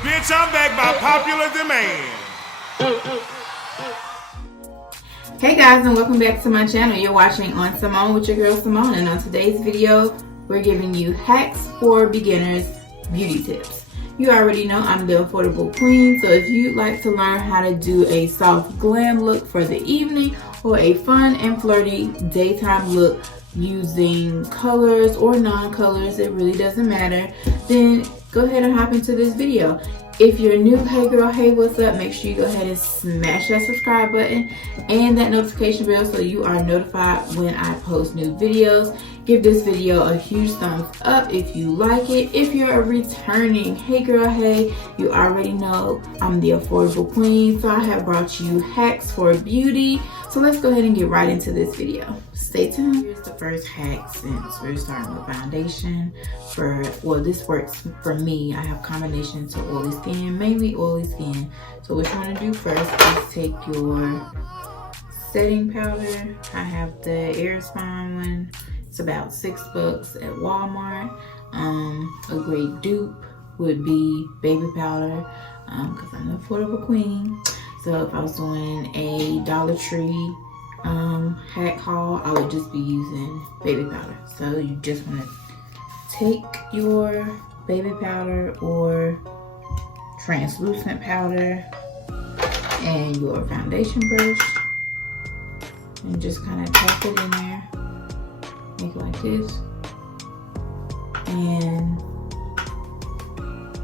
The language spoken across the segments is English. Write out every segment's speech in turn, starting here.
Bitch, I'm back by popular demand. Hey guys, and welcome back to my channel. You're watching On Simone with your girl Simone, and on today's video we're giving you hacks for beginners, beauty tips. You already know I'm the affordable queen, so if you'd like to learn how to do a soft glam look for the evening or a fun and flirty daytime look using colors or non-colors, it really doesn't matter, then go ahead and hop into this video. If you're new, hey girl, hey, what's up? Make sure you go ahead and smash that subscribe button and that notification bell so you are notified when I post new videos. Give this video a huge thumbs up if you like it. If you're a returning hey girl, hey, you already know I'm the affordable queen, so I have brought you hacks for beauty. So let's go ahead and get right into this video. Stay tuned. Here's the first hack, since we're starting with foundation. This works for me. I have combination to oily skin, mainly oily skin. So what you want to do first is take your setting powder. I have the Airspun one. It's about $6 at Walmart. A great dupe would be baby powder, because I'm the affordable queen. So if I was doing a Dollar Tree hack haul, I would just be using baby powder. So you just want to take your baby powder or translucent powder and your foundation brush and just kind of tap it in there. Make it like this. And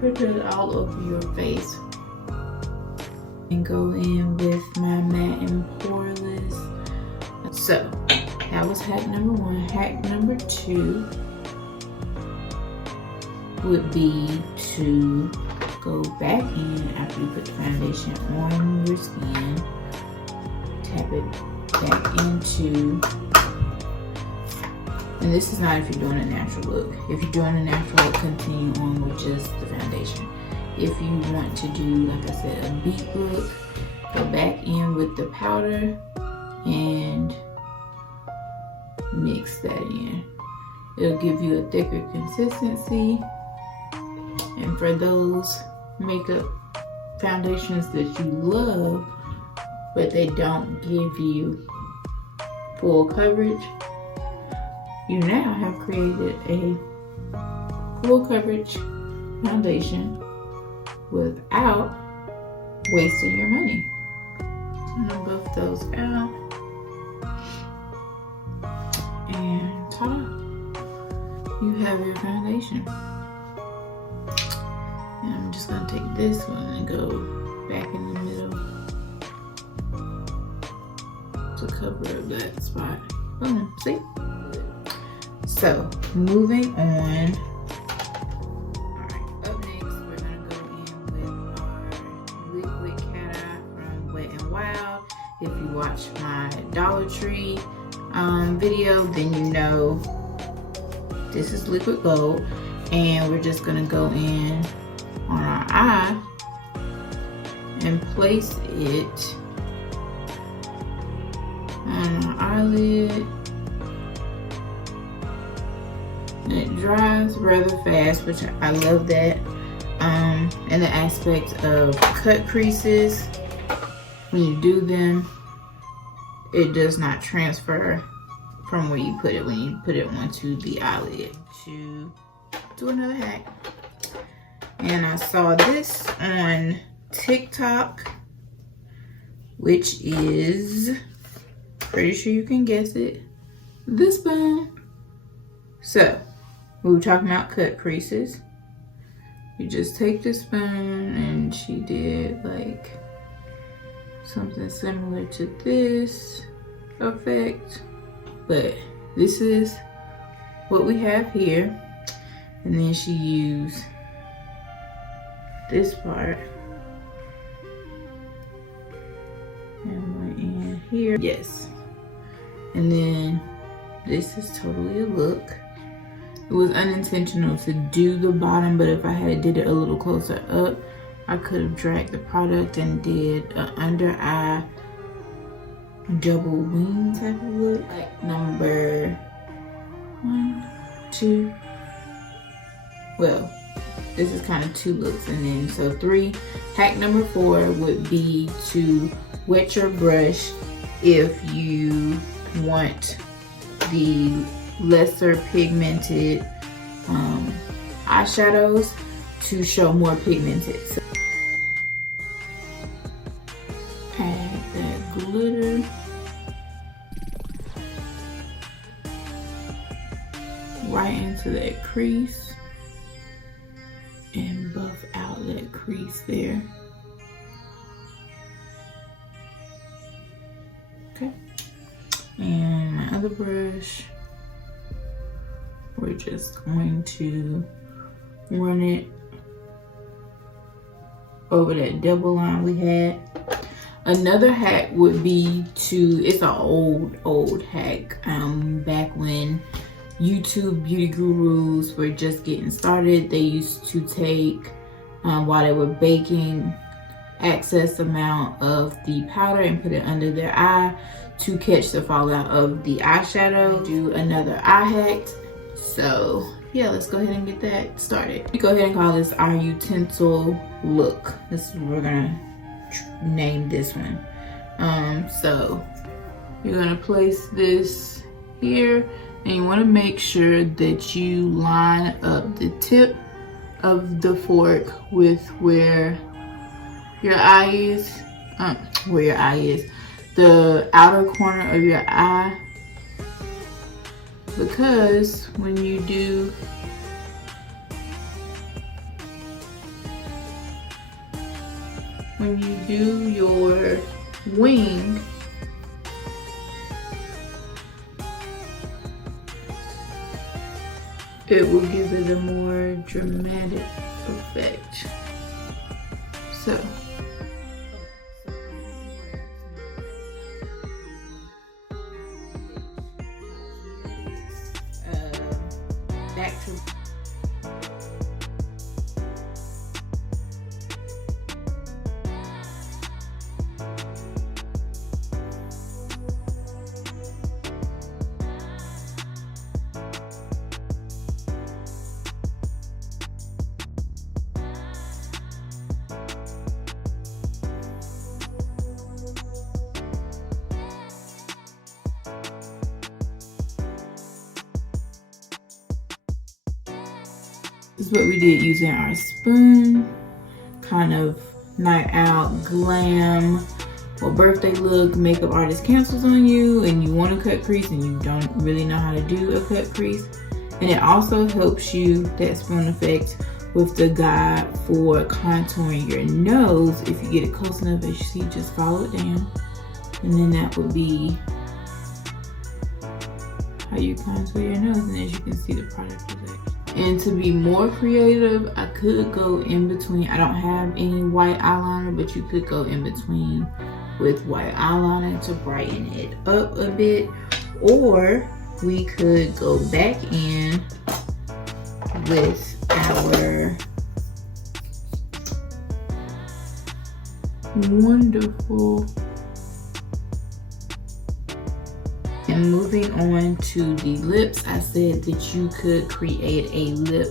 put it all over your face. And go in with my matte and poreless. So that was hack number one. Hack number two would be to go back in after you put the foundation on your skin. Tap it back into, and this is not if you're doing a natural look. If you're doing a natural look, continue on with just the foundation. If you want to do, like I said, a beat look, go back in with the powder and mix that in. It'll give you a thicker consistency. And for those makeup foundations that you love, but they don't give you full coverage, you now have created a full coverage foundation without wasting your money. I'm gonna buff those out. And ta-da! You have your foundation. And I'm just gonna take this one and go back in the middle to cover up that spot. Boom, see? So, moving on. If you watch my Dollar Tree video, then you know this is liquid gold, and we're just gonna go in on our eye and place it on our eyelid. And it dries rather fast, which I love that. And the aspect of cut creases, when you do them, it does not transfer from where you put it when you put it onto the eyelid. To do another hack. And I saw this on TikTok, which is, pretty sure you can guess it, the spoon. So, we were talking about cut creases. You just take the spoon, and she did like something similar to this effect, but this is what we have here. And then she used this part and went in here. Yes. And then this is totally a look. It was unintentional to do the bottom, but if I had did it a little closer up, I could have dragged the product and did an under eye double wing type of look. Like number 1, 2, well, this is kind of 2 looks. And then so 3, hack number 4 would be to wet your brush if you want the lesser pigmented eyeshadows to show more pigmented. So add that glitter. Right into that crease and buff out that crease there. Okay. And my other brush, we're just going to run it over that double line we had. Another hack would be to, it's an old hack, back when YouTube beauty gurus were just getting started. They used to take, while they were baking, excess amount of the powder and put it under their eye to catch the fallout of the eyeshadow. Do another eye hack. So yeah, let's go ahead and get that started. We go ahead and call this our utensil look. This is what we're gonna name this one. So you're gonna place this here, and you want to make sure that you line up the tip of the fork with where your eye is, the outer corner of your eye, because when you do your wing, it will give it a more dramatic effect. So back to this is what we did using our spoon. Kind of night out glam or birthday look. Makeup artist cancels on you and you want to cut crease and you don't really know how to do a cut crease. And it also helps you, that spoon effect, with the guide for contouring your nose. If you get it close enough, as you see, just follow it down. And then that would be how you contour your nose. And as you can see, the product is actually. And to be more creative, I could go in between. I don't have any white eyeliner, but you could go in between with white eyeliner to brighten it up a bit. Or we could go back in with our wonderful. And moving on to the lips, I said that you could create a lip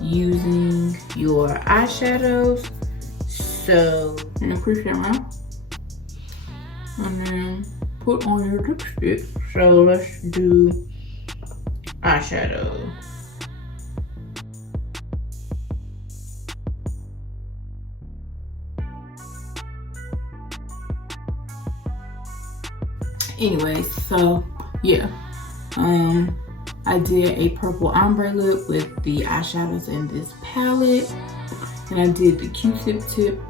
using your eyeshadows. So I'm gonna push that out and then put on your lipstick. So let's do eyeshadow. Anyway, so yeah, I did a purple ombre lip with the eyeshadows in this palette, and I did the Q-tip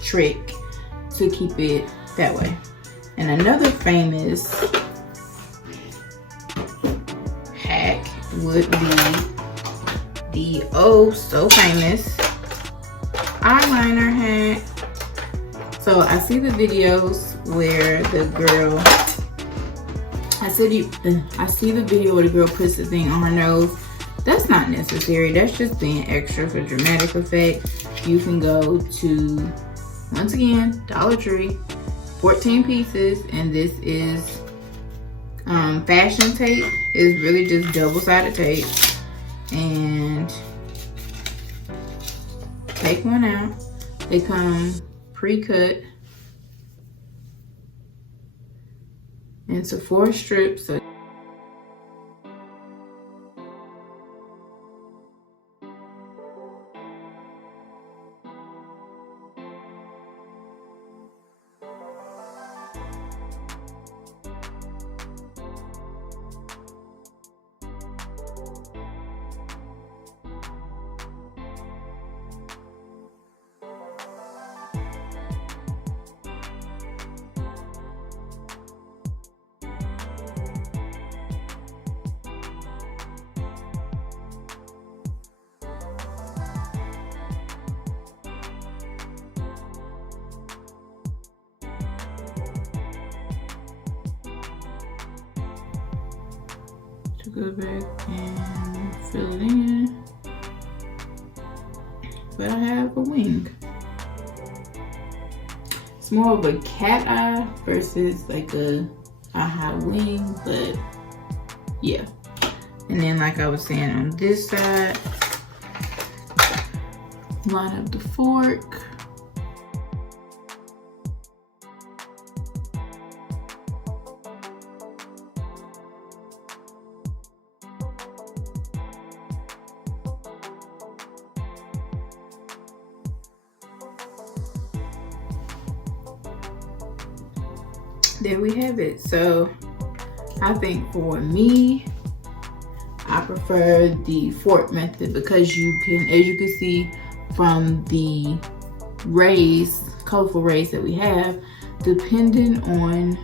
trick to keep it that way. And another famous hack would be the oh so famous eyeliner hack. So I see the videos where the girl, I see the video where the girl puts the thing on her nose. That's not necessary. That's just being extra for dramatic effect. You can go to, once again, Dollar Tree, 14 pieces, and this is fashion tape. It's really just double-sided tape, and take one out. They come pre-cut into 4 strips. So to go back and fill it in. But I have a wing. It's more of a cat eye versus like a high wing, but yeah. And then like I was saying, on this side, line up the fork. There we have it. So I think for me, I prefer the fork method because you can, as you can see from the rays, colorful rays that we have, depending on,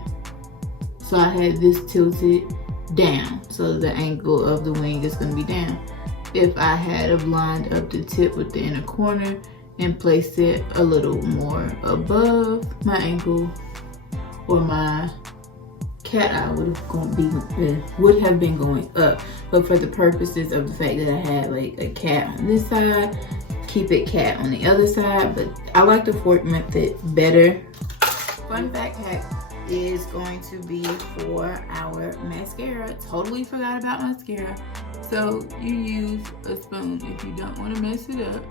so I had this tilted down, so the angle of the wing is going to be down. If I had have lined up the tip with the inner corner and placed it a little more above, my angle or my cat eye would have been going up. But for the purposes of the fact that I had like a cat on this side, keep it cat on the other side. But I like the fork method better. Fun fact hack is going to be for our mascara. Totally forgot about mascara. So you use a spoon if you don't want to mess it up.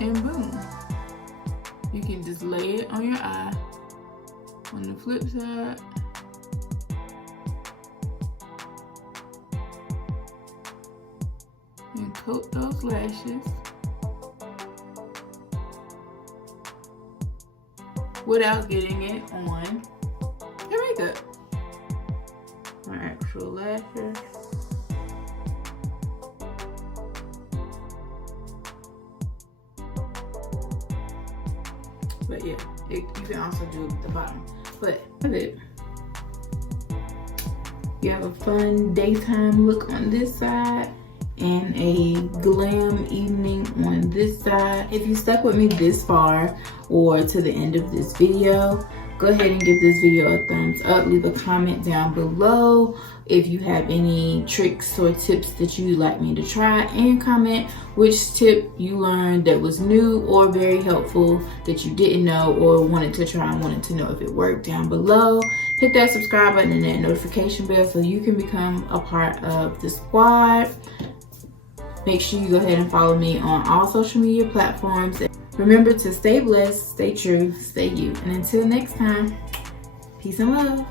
And boom. You can just lay it on your eye. On the flip side, and coat those lashes without getting it on your makeup. My actual lashes. But yeah, you can also do it at the bottom. But you have a fun daytime look on this side and a glam evening on this side. If you stuck with me this far or to the end of this video, go ahead and give this video a thumbs up. Leave a comment down below if you have any tricks or tips that you'd like me to try, and comment which tip you learned that was new or very helpful that you didn't know or wanted to try and wanted to know if it worked down below. Hit that subscribe button and that notification bell so you can become a part of the squad. Make sure you go ahead and follow me on all social media platforms. Remember to stay blessed, stay true, stay you. And until next time, peace and love.